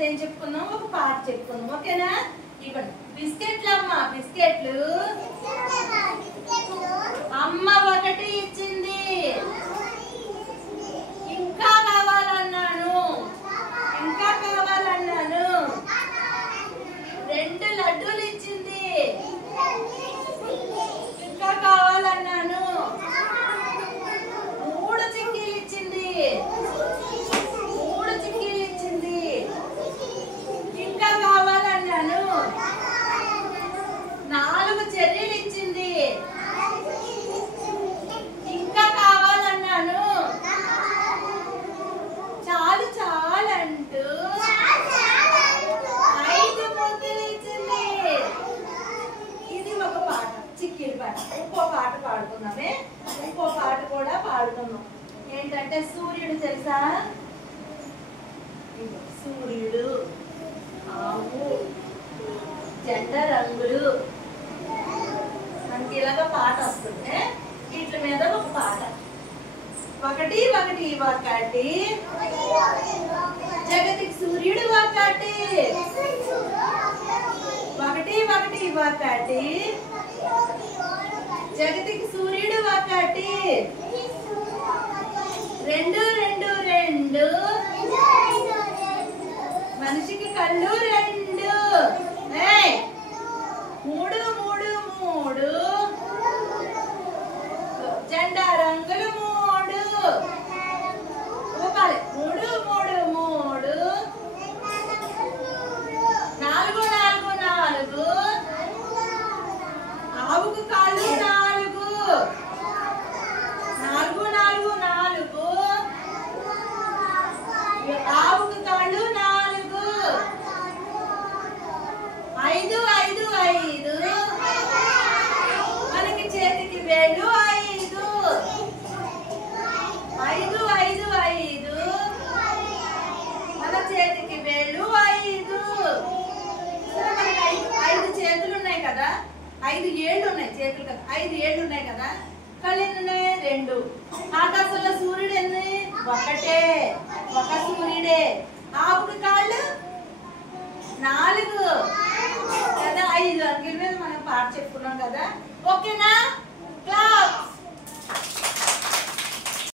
మీద ఏం చెప్పుకున్నాం, ఒక పాట చెప్పుకున్నాం. ఓకేనా? ఇవ్వండి బిస్కెట్లు అమ్మ, బిస్కెట్లు అమ్మ ఒకటి ఇచ్చింది, ఇంకా కావాలన్నాను, ఇంకా కావాలన్నాను. 2 లడ్డూలు ఇచ్చింది, ఇంకా కావాలన్నాను. 3 చిక్కీలు ఇచ్చింది, 3 చిక్కీలు ఇచ్చింది, ఇంకా కావాలన్నాను. 4 చెర్రీలు ఇచ్చింది, ఇంకా కావాలన్నాను. చాలు చాలంటూ 5 ముద్దలు ఇచ్చింది. ఇది ఒక పాట, చిక్కీల పాట. ఇంకో పాట పాడుకున్నామే, ఇంకో పాట కూడా పాడుకున్నాం. ఏంటంటే సూర్యుడు తెలుసా? సూర్యుడు, ఆవు, జెండ రంగులు, మనకి ఇలాగ పాట వస్తుంది. వీటి మీద ఒక పాట. 1 1 1 జగతికి సూర్యుడు ఒకటి, 1 1 1 జగతికి సూర్యుడు ఒకటి, 2 2 2 మనిషికి కళ్ళు 2, 3 3 3 జెండా రంగులు 3, 3 3 3 4 4 4 ఆవుకు కాళ్ళు 4, 4 4 4 ఆవుకు కాళ్ళు 4, 5 5 5 మనకి చేతికి వేళ్ళు 5, 5 5 5 మన చేతికి వేళ్ళు 5. మనకి 5 చేతులు ఉన్నాయి కదా, 5 ఏళ్ళు ఉన్నాయి, చేతులు కదా, 5 ఏళ్ళు ఉన్నాయి కదా. కళ్ళు ఎన్ని ఉన్నాయి? 2. ఆకాశంలో సూర్యుడు ఎన్ని? ఒకటే, ఒక సూర్యుడే. ఆవుకి కాళ్ళు 4 కదా, 5 అంకెల మీద మనం పాట చెప్పుకున్నాం కదా. ఓకేనా? క్లాస్.